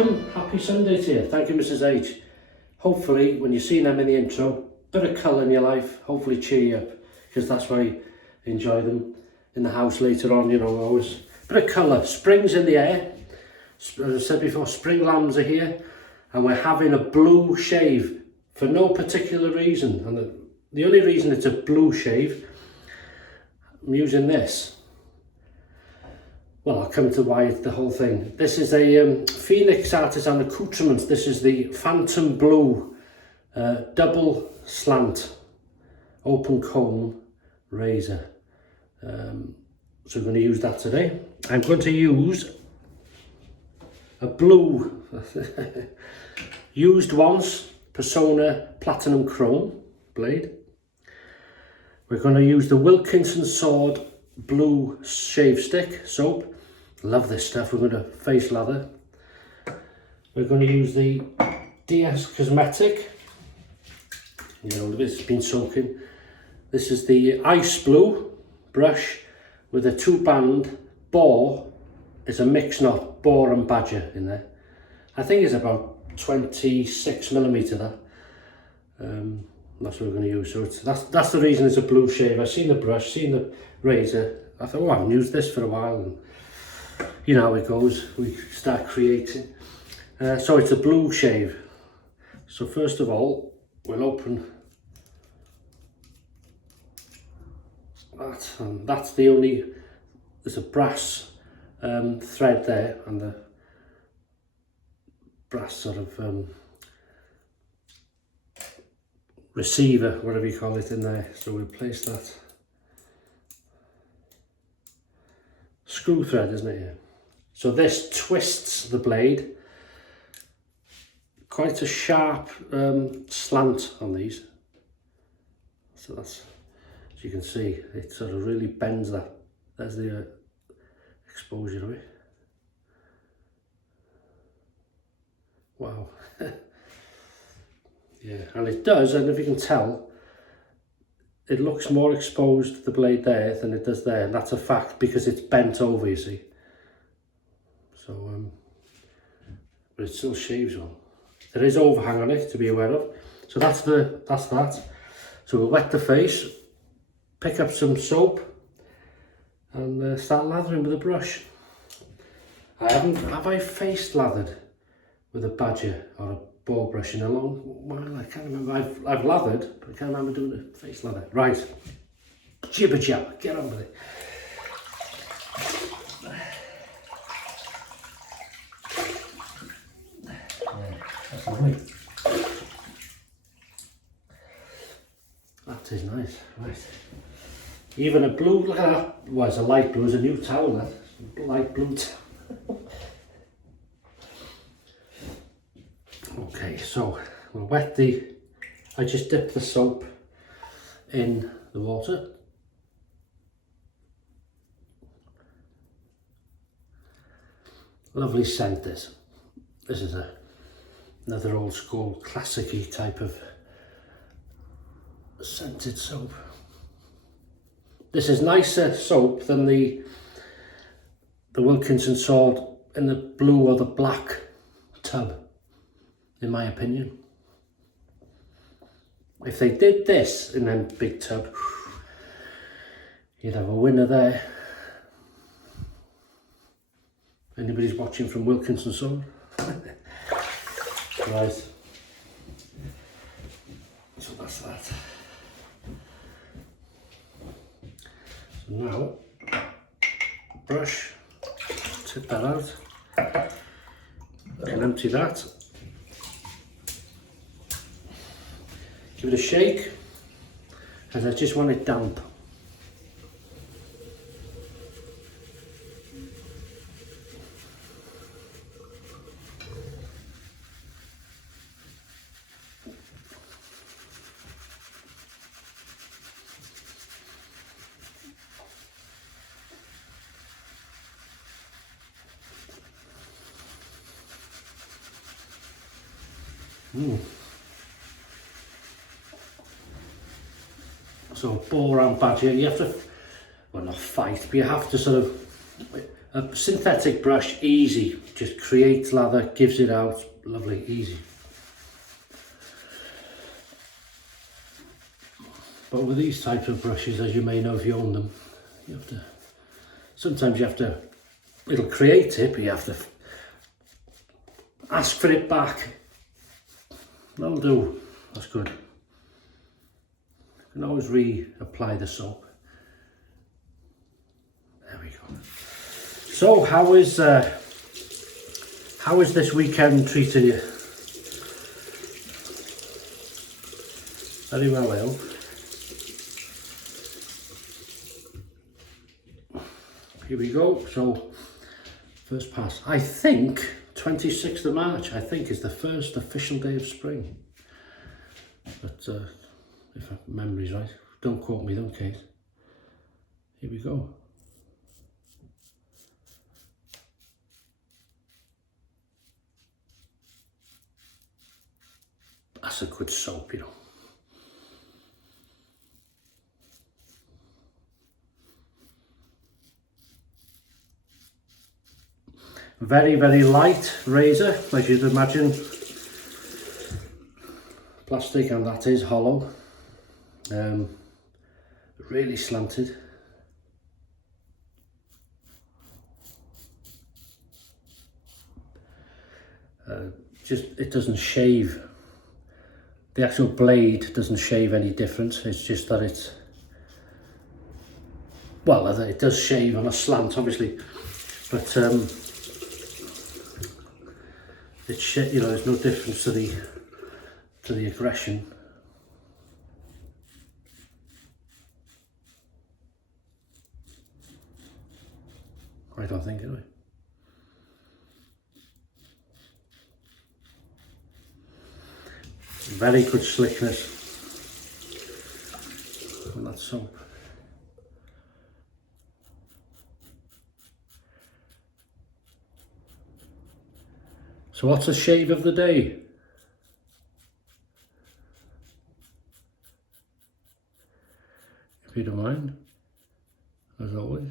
welcome, happy Sunday to you. Thank you, Mrs. H. Hopefully, when you've seen them in the intro, bit of colour in your life, hopefully cheer you up, because that's why I enjoy them in the house later on, you know, always. Bit of colour, spring's in the air. As I said before, spring lambs are here, and we're having a blue shave for no particular reason. And the only reason it's a blue shave, I'm using this. Well, I'll come to why it's the whole thing. This is a Phoenix Artisan Accoutrement. This is the Phantom Blue double slant open comb razor. So we're going to use that today. I'm going to use a blue used once Personna Platinum Chrome blade. We're going to use the Wilkinson Sword blue shave stick soap. Love this stuff. We're going to face lather. We're going to use the DSCosmetic. You know, it's been soaking. This is the ice blue brush with a 2-band Boar. It's a mix knot Boar and Badger in there. I think it's about 26mm that. That's what we're going to use. So that's the reason it's a blue shave. I've seen the brush, seen the razor. I thought, oh, I haven't used this for a while. And you know how it goes. We start creating. So it's a blue shave. So first of all, we'll open that. And that's the only, there's a brass thread there, and the brass sort of receiver, whatever you call it, in there. So we'll place that. Screw thread, isn't it? Yeah. So this twists the blade. Quite a sharp slant on these. So that's, as you can see, it sort of really bends that. There's the exposure of it. Wow. Yeah, and it does, and if you can tell, it looks more exposed, the blade there, than it does there, and that's a fact because it's bent over, you see. So, but it still shaves well. There is overhang on it to be aware of. So that's that. So we'll wet the face, pick up some soap, and start lathering with a brush. Have I face lathered with a Badger or a Boar brush in a long while? I can't remember. I've lathered, but I can't remember doing a face lather. Right, jibber jabber, get on with it. That's lovely. That is nice, right. Even a blue, look at that. Well, it's a light blue, it's a new towel, that. Light blue towel. Okay, so we'll wet I just dip the soap in the water. Lovely scent this. This is another old school classic-y type of scented soap. This is nicer soap than the Wilkinson Sword in the blue or the black tub, in my opinion. If they did this in a big tub, you'd have a winner there. Anybody's watching from Wilkinson Sword? Right. So that's that. So now, brush, tip that out, and empty that. Give it a shake, and I just want it damp. So Boar and Badger, you have to, well, not fight, but you have to sort of A synthetic brush, easy, just creates lather, gives it out, lovely, easy. But with these types of brushes, as you may know if you own them, you have to, sometimes you have to, it'll create it, but you have to ask for it back. That'll do, that's good. You can always reapply the soap. There we go. So how is this weekend treating you? Very well, I hope. Here we go. So first pass. I think 26th of March, I think, is the first official day of spring. But if memory's right, don't quote me, don't Kate. Here we go. That's a good soap, you know. Very, very light razor, as you'd imagine. Plastic, and that is hollow. Really slanted. Just, it doesn't shave. The actual blade doesn't shave any different. It's just that it's, well, it does shave on a slant, obviously, but it's, you know, there's no difference to the aggression. I don't think, anyway. Very good slickness on that soap. So what's the shave of the day? If you don't mind, as always.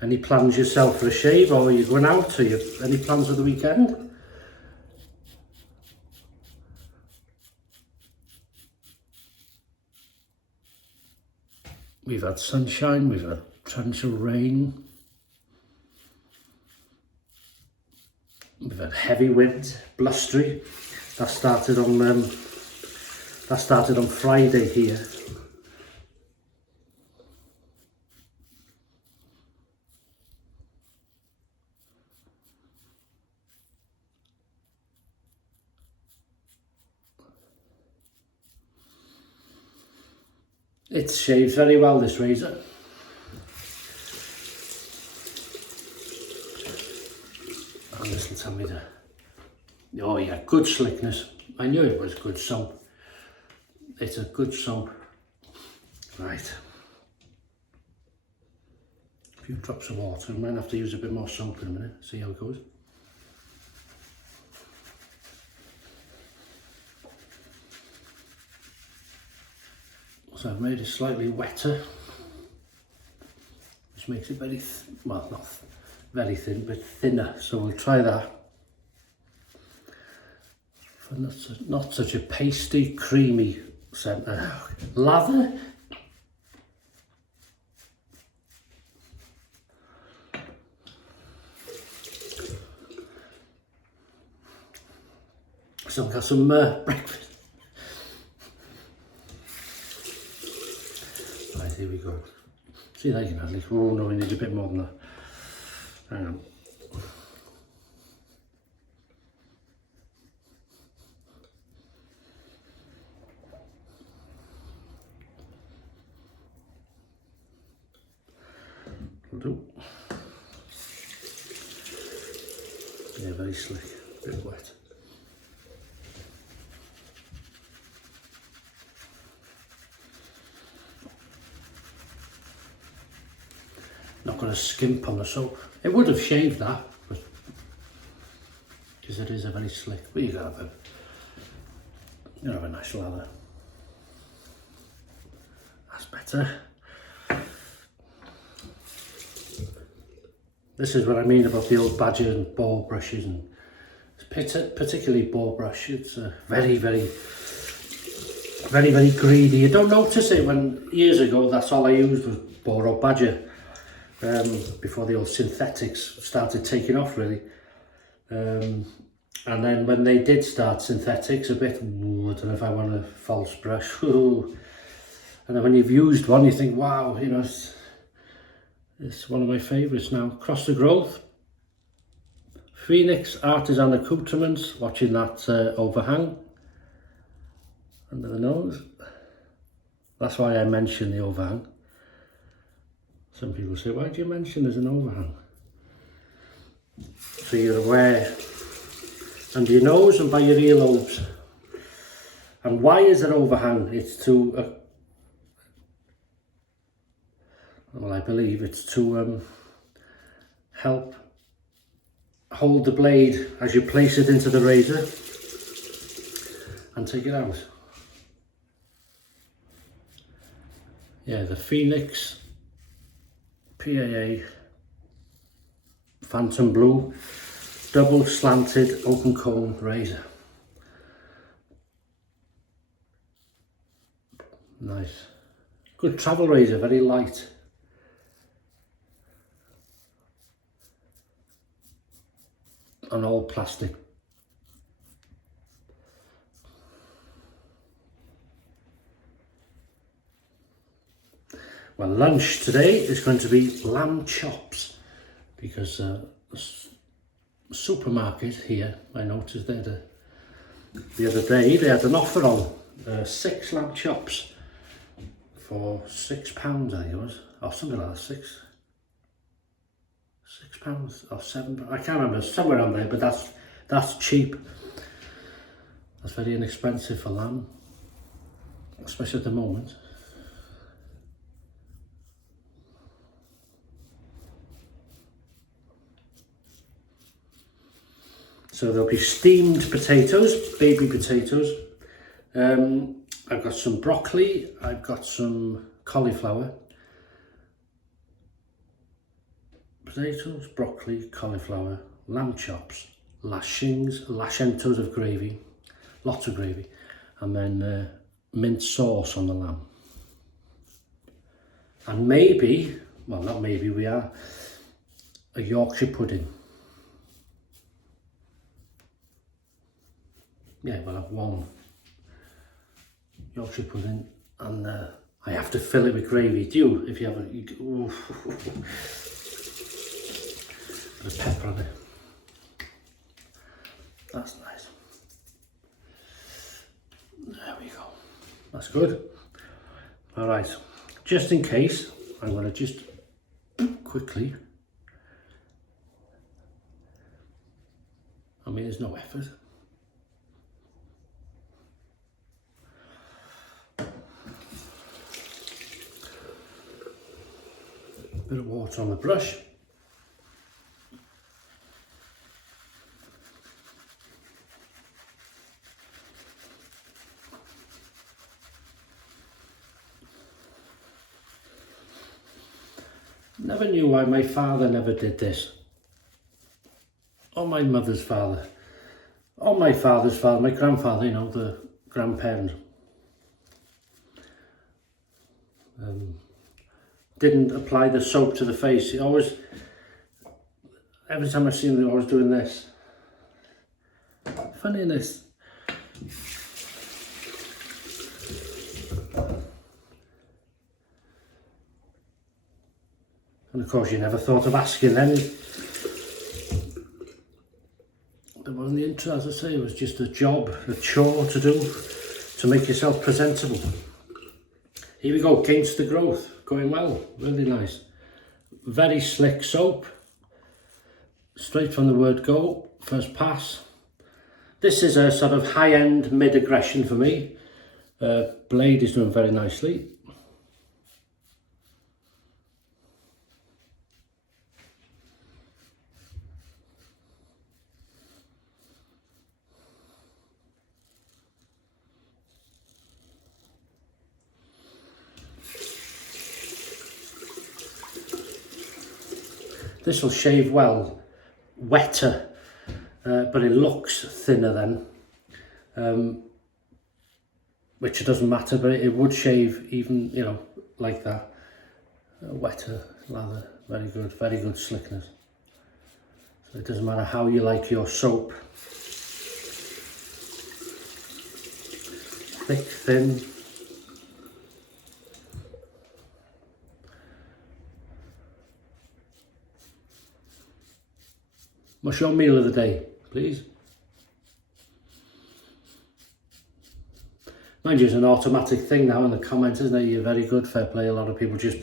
Any plans yourself for a shave, or are you going out? Or any plans for the weekend? We've had sunshine, we've had torrential rain. We've had heavy wind, blustery. That started on Friday here. It shaves very well, this razor. And this will tell me the, oh yeah, good slickness. I knew it was good soap. It's a good soap. Right. A few drops of water. I might have to use a bit more soap in a minute. See how it goes. So I've made it slightly wetter, which makes it very, well, not very thin, but thinner. So we'll try that. For not such a pasty, creamy scent. Lather. So I've got some breakfast. Right, here we go. See that, you know, at least, oh no, we need a bit more than that. Hang on. Will do. Yeah, very slick, a bit wet. Not going to skimp on the soap. It would have shaved that, but because it is a very slick. But you gotta have a nice lather. better. This is what I mean about the old Badger and Boar brushes, and particularly Boar brush. It's very, very greedy. You don't notice it when years ago that's all I used was Boar or Badger, before the old synthetics started taking off really. And then when they did start synthetics a bit, ooh, I don't know if I want a false brush. Ooh. And then when you've used one, you think, wow, you know, it's one of my favourites now. Across the Growth, Phoenix Artisan Accoutrements, watching that overhang under the nose. That's why I mentioned the overhang. Some people say, why do you mention there's an overhang? So you're aware under your nose and by your earlobes. And why is there overhang? It's to, well, I believe it's to help hold the blade as you place it into the razor and take it out. Yeah, the Phoenix P.A.A. Phantom Blue double slanted open comb razor. Nice. Good travel razor, very light. And all plastic. Well, lunch today is going to be lamb chops, because supermarket here, I noticed there the other day they had an offer on 6 lamb chops for £6, I think it was, or something like that. £6 or £7, I can't remember, somewhere on there, but that's cheap. That's very inexpensive for lamb, especially at the moment. So there'll be steamed potatoes, baby potatoes. I've got some broccoli, I've got some cauliflower. Potatoes, broccoli, cauliflower, lamb chops, lashentos of gravy, lots of gravy, and then mint sauce on the lamb. And maybe, well not maybe, we are a Yorkshire pudding. Yeah, we'll have one Yorkshire pudding, and I have to fill it with gravy. Do you? If you have a bit of pepper on it. That's nice. There we go. That's good. All right. Just in case, I'm going to just quickly. I mean, there's no effort. Bit of water on the brush. Never knew why my father never did this. Or my mother's father. Or my father's father, my grandfather, you know, the grandparent. Didn't apply the soap to the face. He always, every time I see him, they're always doing this. Funny this. And of course, you never thought of asking them. There wasn't the intro, as I say, it was just a job, a chore to do to make yourself presentable. Here we go, Against the Growth. Going well, really nice. Very slick soap. Straight from the word go, first pass. This is a sort of high-end mid-aggression for me. Blade is doing very nicely. This will shave well, wetter, but it looks thinner then, which doesn't matter, but it would shave even, you know, like that. Wetter lather, very good slickness. So it doesn't matter how you like your soap. Thick, thin. What's your meal of the day, please? Mind you, it's an automatic thing now in the comments, isn't it? You're very good, fair play. A lot of people just,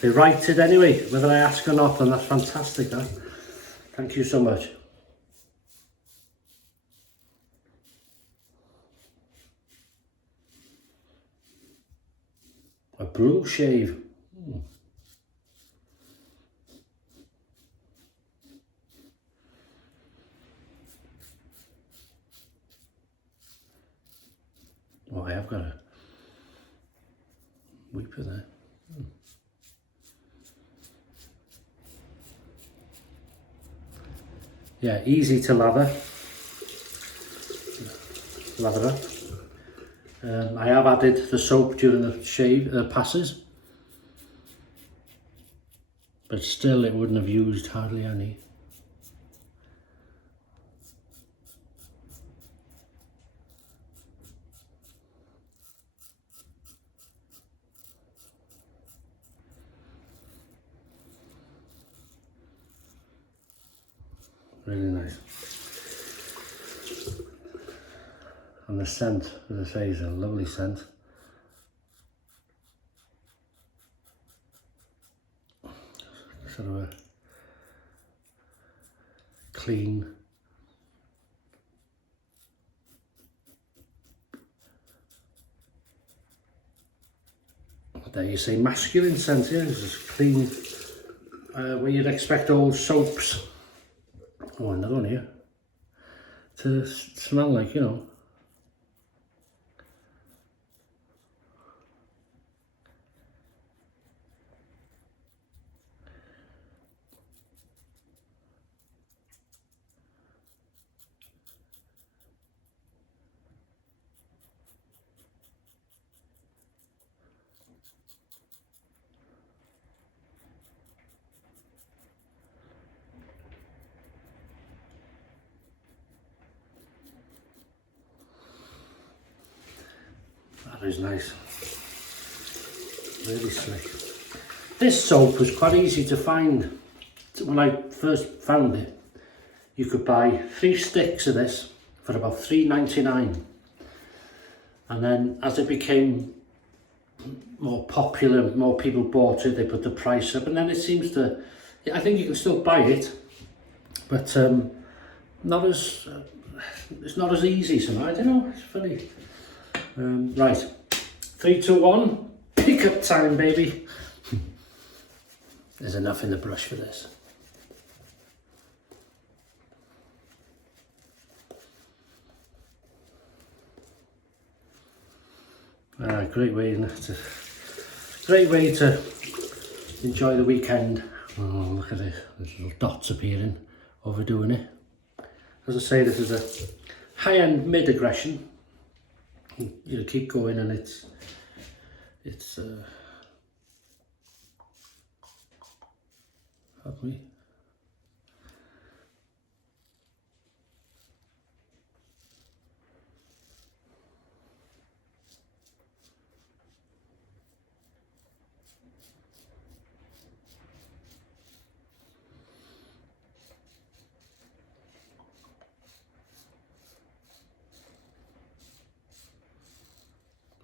they write it anyway, whether I ask or not, and that's fantastic, huh? Thank you so much. A blue shave. Oh, I have got a weeper there. Yeah, easy to lather up. I have added the soap during the shave passes, but still it wouldn't have used hardly any. Really nice. And the scent, as I say, is a lovely scent. Sort of a clean, dare you say, masculine scent. Yeah, it's just clean, where you'd expect old soaps. Oh, another one here. To smell like, you know. That is nice. Really slick. This soap was quite easy to find. When I first found it, you could buy 3 sticks of this for about £3.99. And then as it became more popular, more people bought it, they put the price up, and then it seems to, I think you can still buy it, but not as, it's not as easy somehow. I don't know, it's funny. Right, 3, 2, 1, pick up time, baby. There's enough in the brush for this. Great way, isn't it? It's a great way to enjoy the weekend. Oh, look at it, there's little dots appearing, overdoing it. As I say, this is a high-end mid-aggression. You know, keep going, and it's help me.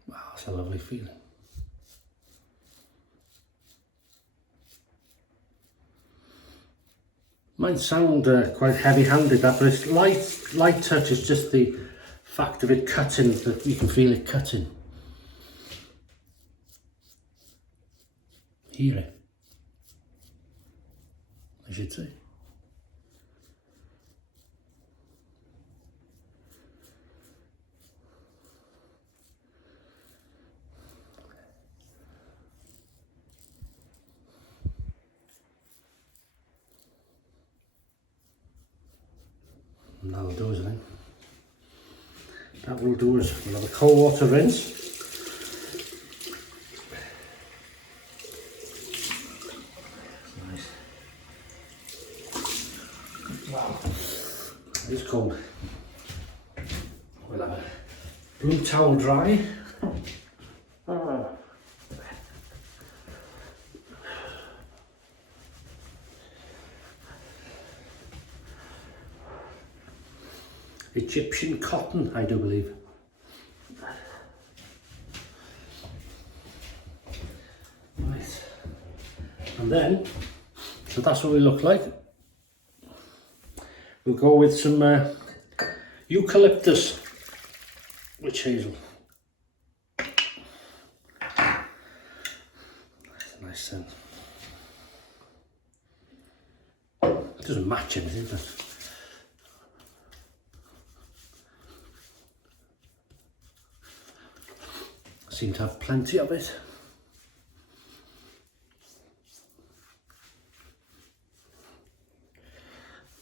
Wow, that's a lovely feeling. Might sound quite heavy-handed, that, but it's light touch. Is just the fact of it cutting, that you can feel it cutting. Hear it, I should say. that'll do us, I think. That will do us. We'll have a cold water rinse. Nice. Wow, it's cold. We'll have a blue towel dry. Egyptian cotton, I do believe. Right. And then, so that's what we look like. We'll go with some Eucalyptus Witch Hazel. That's a nice scent. It doesn't match anything, but seem to have plenty of it.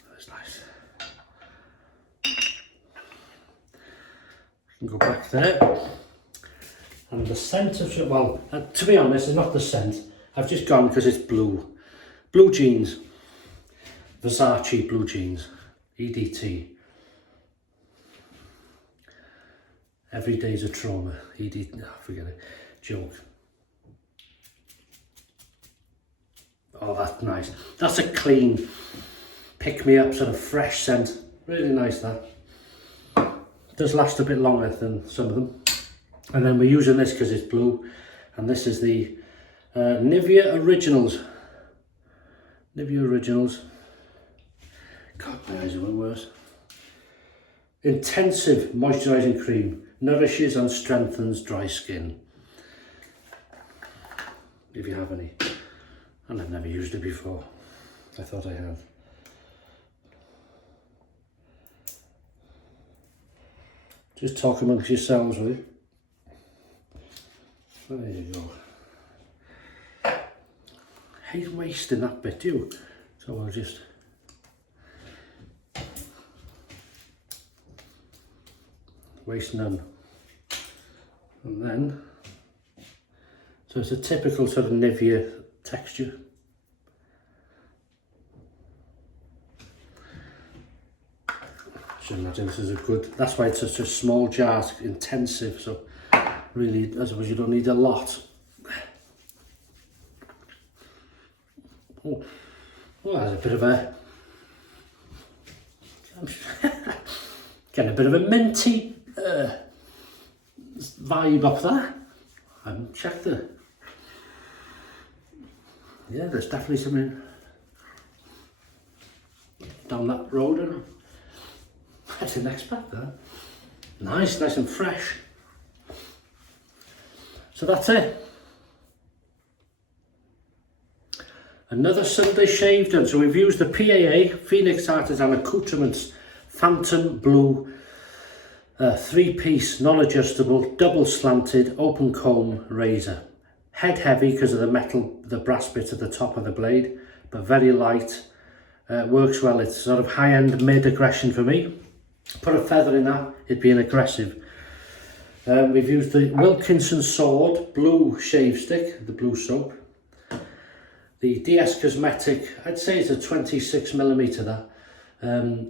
That's nice. We can go back there. And the scent of, well, to be honest, it's not the scent. I've just gone because it's blue. Blue jeans. Versace blue jeans. EDT. Every day's a trauma. EDT, no, forget it. Joke. Oh, that's nice. That's a clean, pick-me-up, sort of fresh scent. Really nice, that. Does last a bit longer than some of them. And then we're using this because it's blue. And this is the Nivea Originals. Nivea Originals. God, my eyes are way worse. Intensive moisturising cream. Nourishes and strengthens dry skin. If you have any. And I've never used it before. I thought I had. Just talk amongst yourselves, will you? There you go. Hate wasting that bit, do you? So I'll just... waste none. And then, so it's a typical sort of Nivea texture. I should imagine this is a good, that's why it's such a small jar, it's intensive, so really, I suppose you don't need a lot. Oh, well, that's a bit of a, getting a bit of a minty vibe off that. I haven't checked it. Yeah, there's definitely something down that road. And I didn't expect that. Nice and fresh. So that's it. Another Sunday shave done. So we've used the P.A.A. Phoenix Artisan Accoutrements Phantom Blue 3-piece non-adjustable double slanted open comb razor. Head heavy because of the brass bit at the top of the blade, but very light. Works well. It's sort of high-end mid-aggression for me. Put a feather in that, it'd be an aggressive. We've used the Wilkinson Sword blue shave stick, the blue soap. The DSCosmetic, I'd say it's a 26mm that.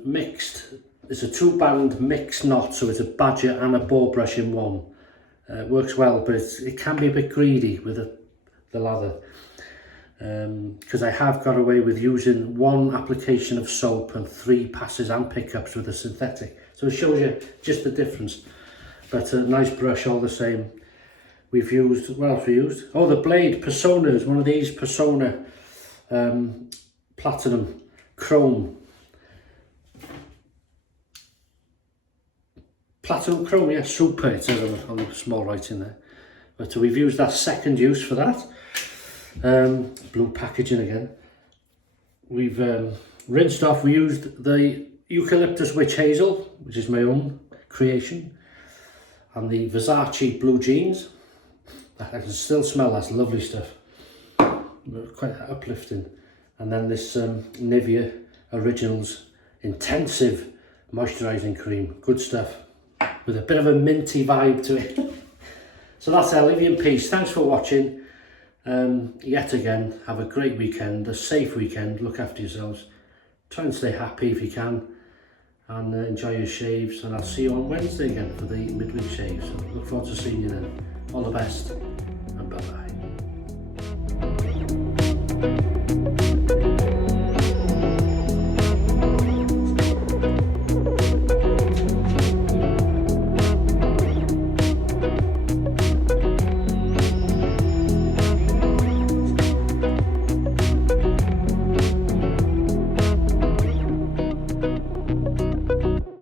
Mixed, it's a 2-band mixed knot, so it's a badger and a boar brush in one. Works well, but it can be a bit greedy with the lather. Because I have got away with using 1 application of soap and 3 passes and pickups with a synthetic. So it shows you just the difference. But a nice brush all the same. We've used, what else we used? Oh, the blade, Personna, is one of these Personna Platinum Chrome. Platinum Chrome, yeah, super, it says on the small writing there. But we've used that second use for that. Blue packaging again. We've rinsed off, we used the Eucalyptus Witch Hazel, which is my own creation. And the Versace blue jeans. I can still smell, that's lovely stuff. Quite uplifting. And then this Nivea Originals Intensive moisturising cream. Good stuff. With a bit of a minty vibe to it. So that's it. I'll leave you in peace. Thanks for watching. Yet again, have a great weekend, a safe weekend. Look after yourselves. Try and stay happy if you can. And enjoy your shaves. And I'll see you on Wednesday again for the midweek shave. So look forward to seeing you then. All the best.